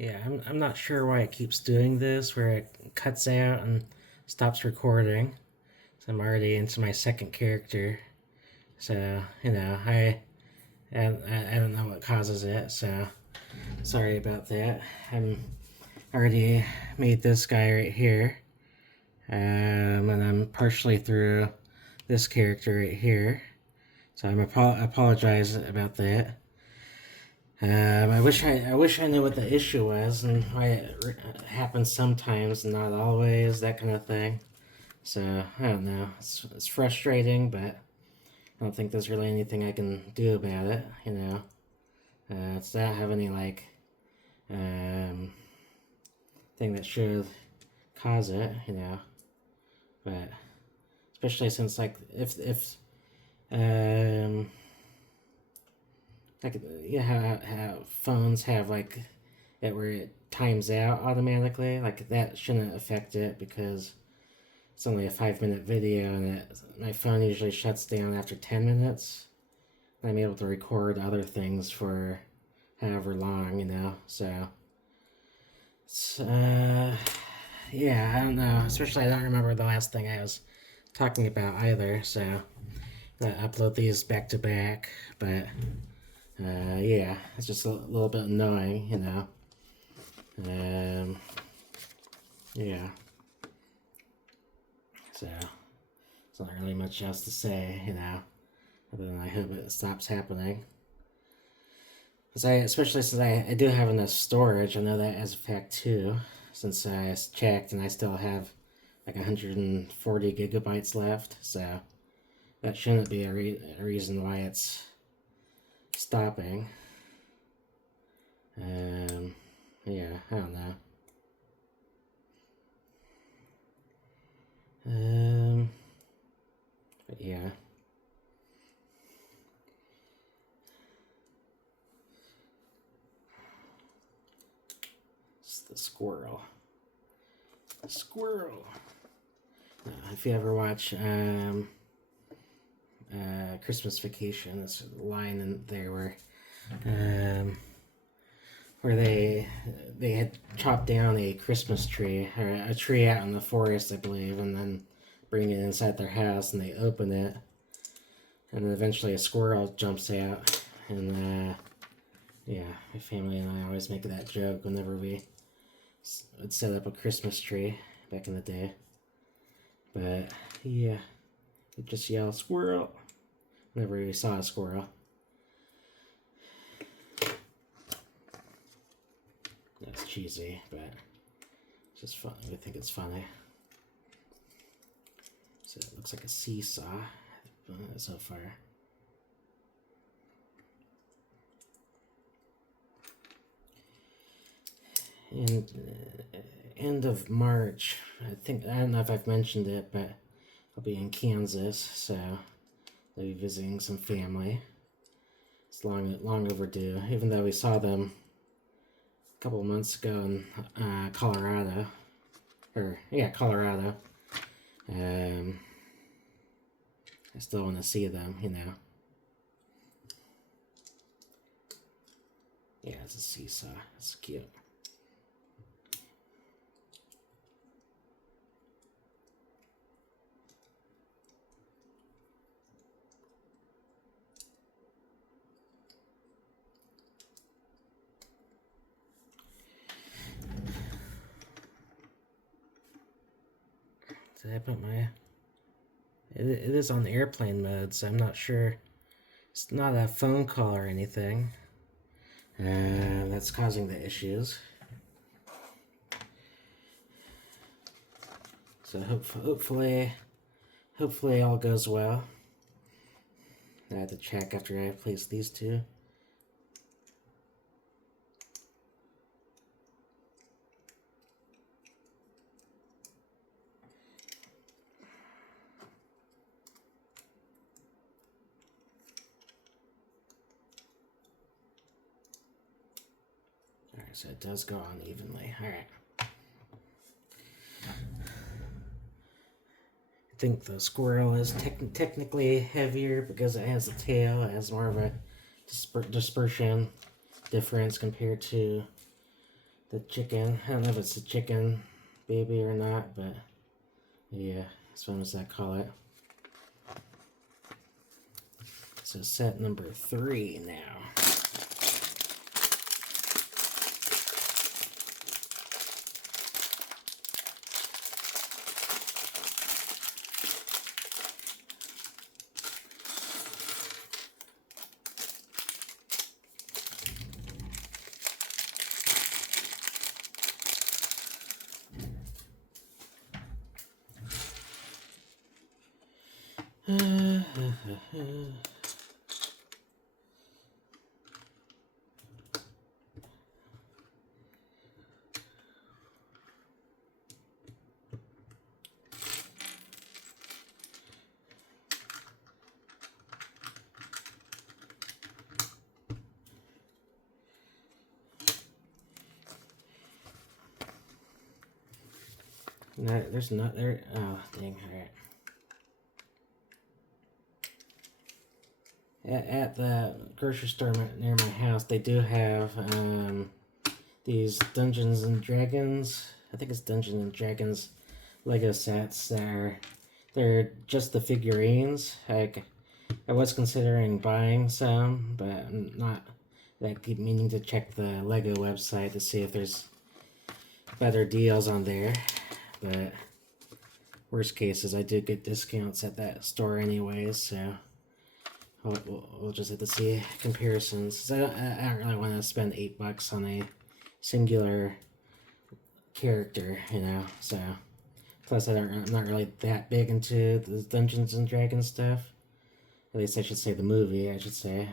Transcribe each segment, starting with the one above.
Yeah, I'm not sure why it keeps doing this, where it cuts out and stops recording. So I'm already into my second character. So, I don't know what causes it, so sorry about that. I'm already made this guy right here. And I'm partially through this character right here. So I apologize about that. I wish I knew what the issue was and why it happens sometimes and not always, that kind of thing. So I don't know. It's frustrating, but I don't think there's really anything I can do about it. It's not have any um, thing that should cause it. But especially since if um like how phones have it where it times out automatically, like that shouldn't affect it because it's only a 5 minute video and my phone usually shuts down after 10 minutes. I'm able to record other things for however long, so it's, yeah, I don't know, especially I don't remember the last thing I was talking about either, so I upload these back to back, but yeah, it's just a little bit annoying, yeah. So, it's not really much else to say, other than I hope it stops happening. Especially since I do have enough storage, I know that as a fact too, since I checked and I still have like 140 gigabytes left, so that shouldn't be a reason why it's stopping. Yeah, I don't know. But yeah. It's the squirrel. The squirrel. If you ever watch Christmas Vacation, there's a line in there where they had chopped down a Christmas tree or a tree out in the forest, I believe, and then bring it inside their house, and they open it, and then eventually a squirrel jumps out, and yeah, my family and I always make that joke whenever we would set up a Christmas tree back in the day. But yeah, we just yell squirrel whenever we saw a squirrel. That's cheesy, but it's just fun. I think it's funny. So it looks like a seesaw so far. And end of March, I don't know if I've mentioned it, but I'll be in Kansas, so I'll be visiting some family. It's long overdue, even though we saw them a couple of months ago in Colorado. Colorado. I still want to see them, Yeah, it's a seesaw. It's cute. Did I put my... It is on airplane mode, so I'm not sure. It's not a phone call or anything. That's causing the issues. So hopefully all goes well. I have to check after I place these two. Alright, so it does go on evenly. Alright. I think the squirrel is technically heavier because it has a tail. It has more of a dispersion difference compared to the chicken. I don't know if it's a chicken baby or not, but yeah, that's what I call it. So set number 3 now. No, there's not there. Oh, dang, alright. At the grocery store near my house, they do have these Dungeons and Dragons. I think it's Dungeons and Dragons Lego sets. They're just the figurines. Like, I was considering buying some, but I'm not. I keep meaning to check the Lego website to see if there's better deals on there. But worst case is I do get discounts at that store anyways, so we'll just have to see comparisons. I don't really want to spend $8 on a singular character, you know. So plus I'm not really that big into the Dungeons and Dragons stuff. At least I should say the movie. I should say.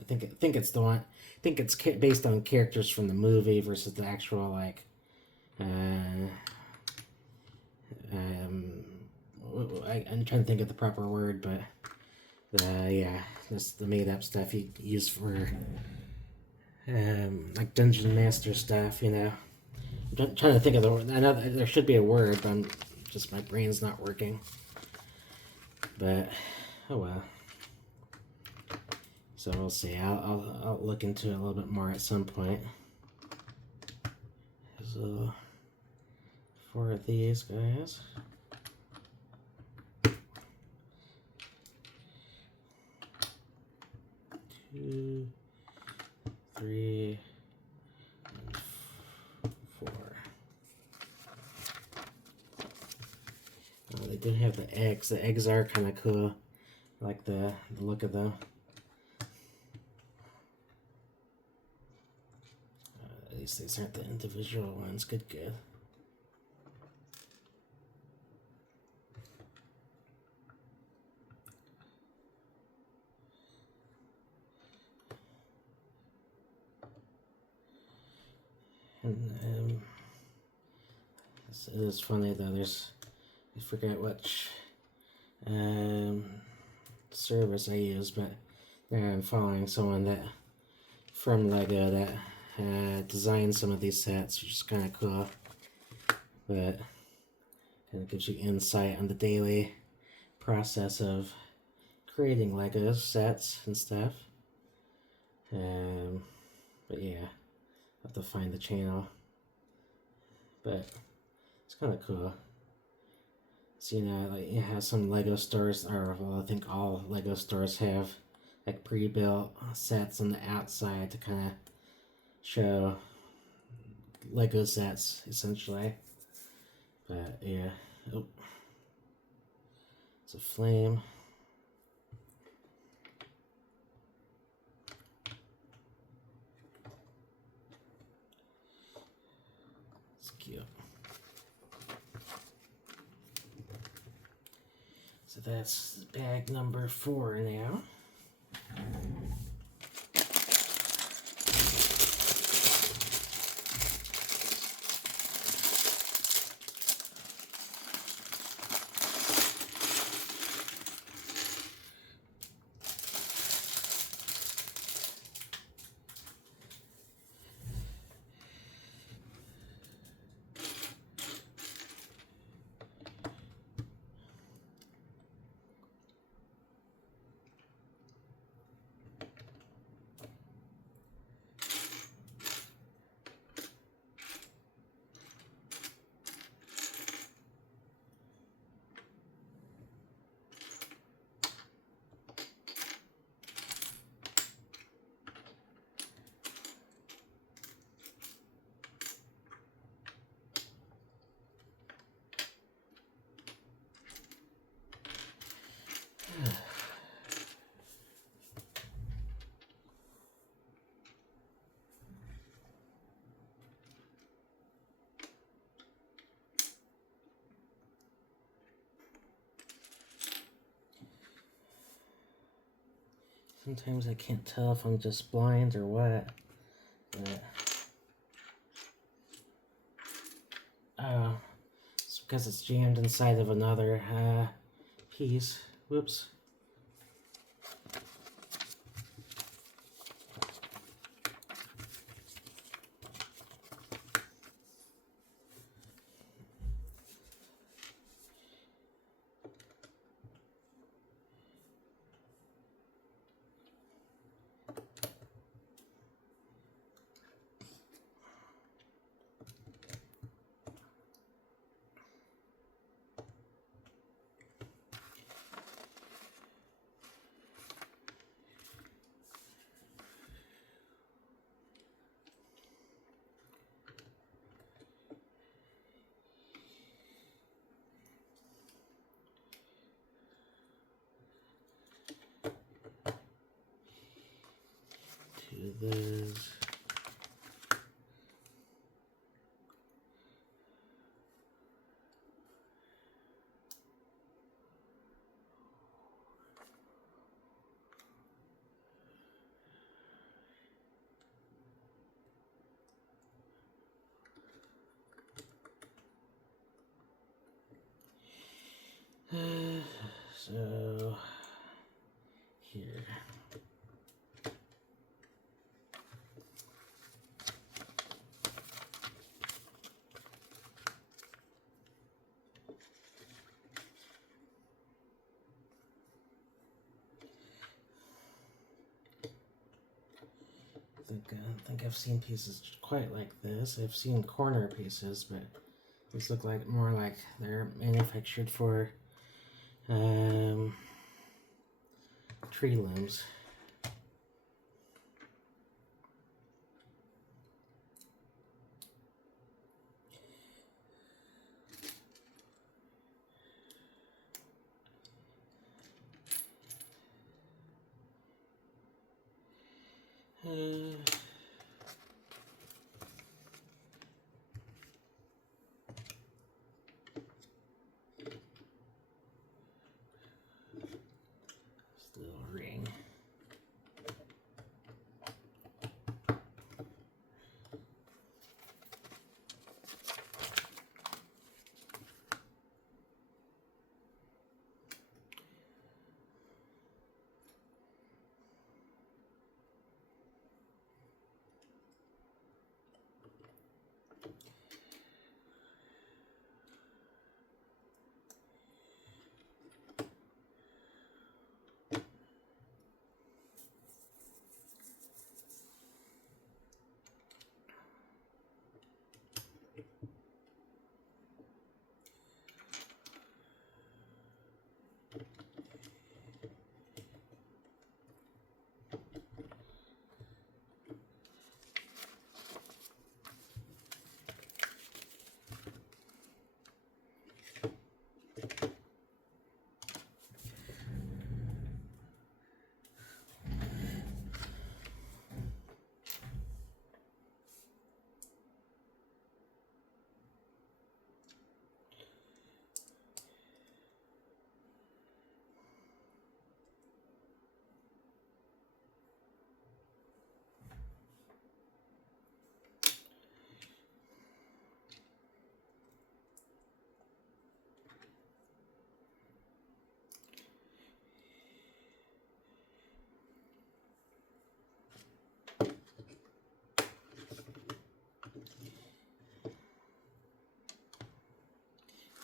I think it's the one. I think it's based on characters from the movie versus the actual like. I'm trying to think of the proper word, but yeah, that's the made-up stuff you use for like Dungeon Master stuff, you know. I'm trying to think of the word. I know there should be a word, but my brain's not working. But oh well. So we'll see. I'll look into it a little bit more at some point. So 4 of these guys. 2, 3, and 4. Oh, they do have the eggs. The eggs are kind of cool. I like the look of them. At least these aren't the individual ones. Good. And it is funny though. I forget which service I use, but I'm following someone that from Lego that designed some of these sets, which is kind of cool. But kind of gives you insight on the daily process of creating Lego sets and stuff. But yeah, I'll have to find the channel. But it's kind of cool. So, you know, like you have some Lego stores, or well, I think all Lego stores have like pre-built sets on the outside to kind of show Lego sets, essentially. But yeah, oh, it's a flame. It's cute. So that's bag number 4 now. Sometimes I can't tell if I'm just blind or what. But, oh, it's because it's jammed inside of another piece. Whoops. Do this. So here. I don't think I've seen pieces quite like this. I've seen corner pieces, but these look like more like they're manufactured for tree limbs. This little ring.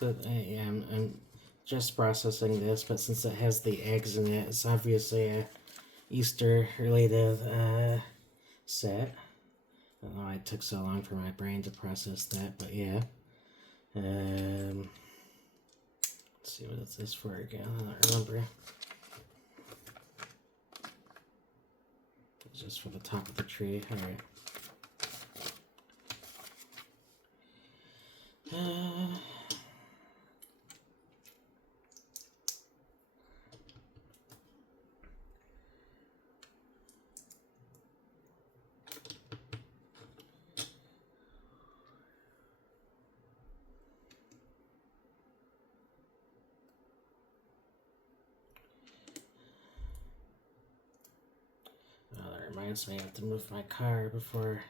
But yeah, I'm just processing this, but since it has the eggs in it, it's obviously a Easter related set. I don't know why it took so long for my brain to process that, but yeah. Let's see what it's this for again. I don't remember. It's just for the top of the tree. Alright. reminds me I have to move my car before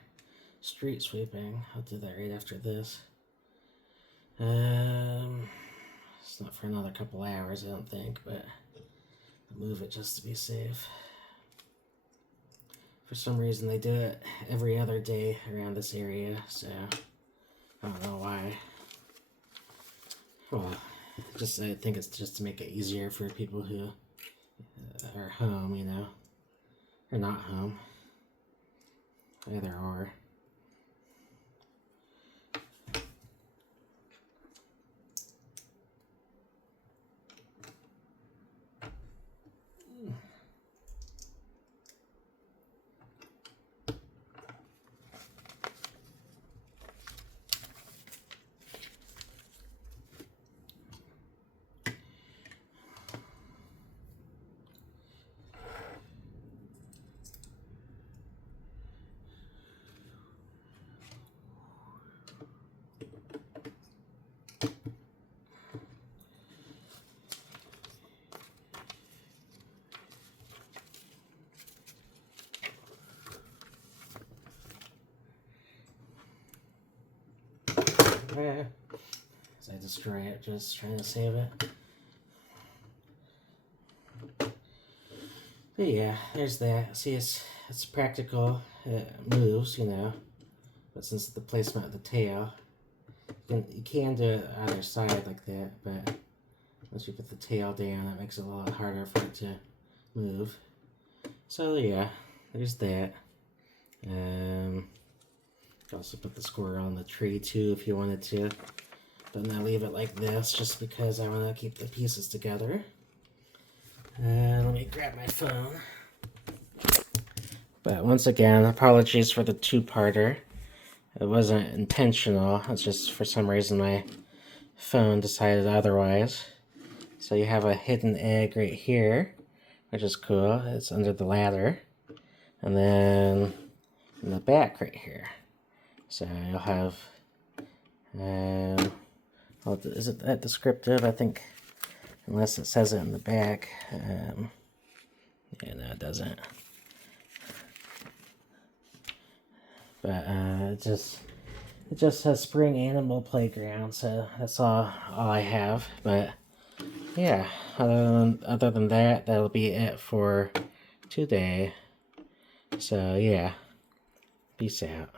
street sweeping. I'll do that right after this. It's not for another couple hours, I don't think, but I'll move it just to be safe. For some reason, they do it every other day around this area, so I don't know why. Well, I think it's just to make it easier for people who are home, you know, or not home. Either or. As I destroy it, just trying to save it. But yeah, there's that. See, it's practical. It moves, you know. But since the placement of the tail, you can do it either side like that. But once you put the tail down, it makes it a little harder for it to move. So yeah, there's that. You could also put the squirrel on the tree too if you wanted to. But now leave it like this just because I want to keep the pieces together. Let me grab my phone. But once again, apologies for the two-parter. It wasn't intentional. It's just for some reason my phone decided otherwise. So you have a hidden egg right here, which is cool. It's under the ladder. And then in the back right here. So you'll have, is it that descriptive? I think, unless it says it in the back. Yeah, no, it doesn't. But it just says Spring Animal Playground, so that's all I have. But yeah, other than that, that'll be it for today. So yeah, peace out.